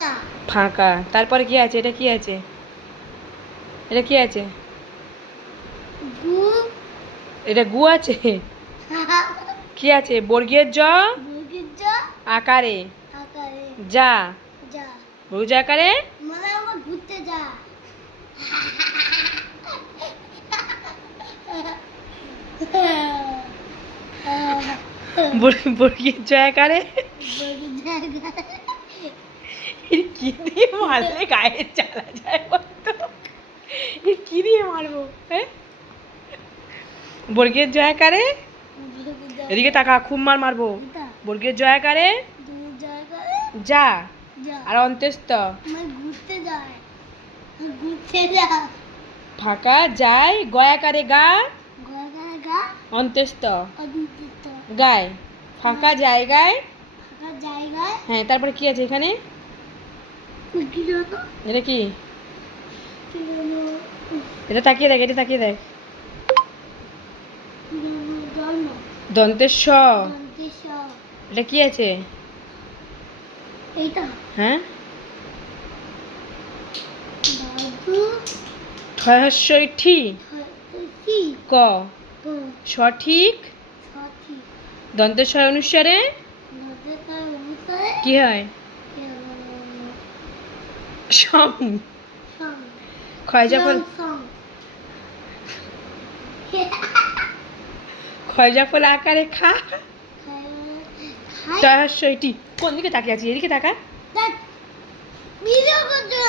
ফাঁকা। তারপরে কি আছে? এটা কি আছে? এটা কি আছে? এটা গু আছে? কি আছে? বর্গীয় জ আকারে যা বুঝ আকারে ঘুরতে যা। বর্গীয় জ আকারে কি দিয়ে মারলে গায়ে চালা যায় বলতো? কি দিয়ে মারবো? হ্যাঁ, বর্গীয় জ আকারে এদিকে তাকা, খুব মারবো। বর্গীয় জ আকারে যা আর অন্ত্যেষ্ঠ ঘুরতে যায়, ঘুরতে যা। ফাঁকা যায়, গয়াকারে গা গা অন্ত্যেষ্ঠ গায়, ফাঁকা জায়গায়। ফাঁকা জায়গায়। হ্যাঁ, তারপরে কি আছে এখানে? এটা কি? এটা তাকিয়ে দেখ, এটা তাকিয়ে দেখ। দন্তেশ। এটা কি আছে? এইটা হ্যাঁ, ঠয়স্বই ঠি ক সঠিক দন্তেশ্বর অনুসারে কি হয়? সম। ক্ষয়জাফল ক্ষয়জাফল আকারে খা ঠয়স্বই টি। কোন দিকে তাকিয়ে আছিস? এদিকে তাকা। ভিডিও করছো।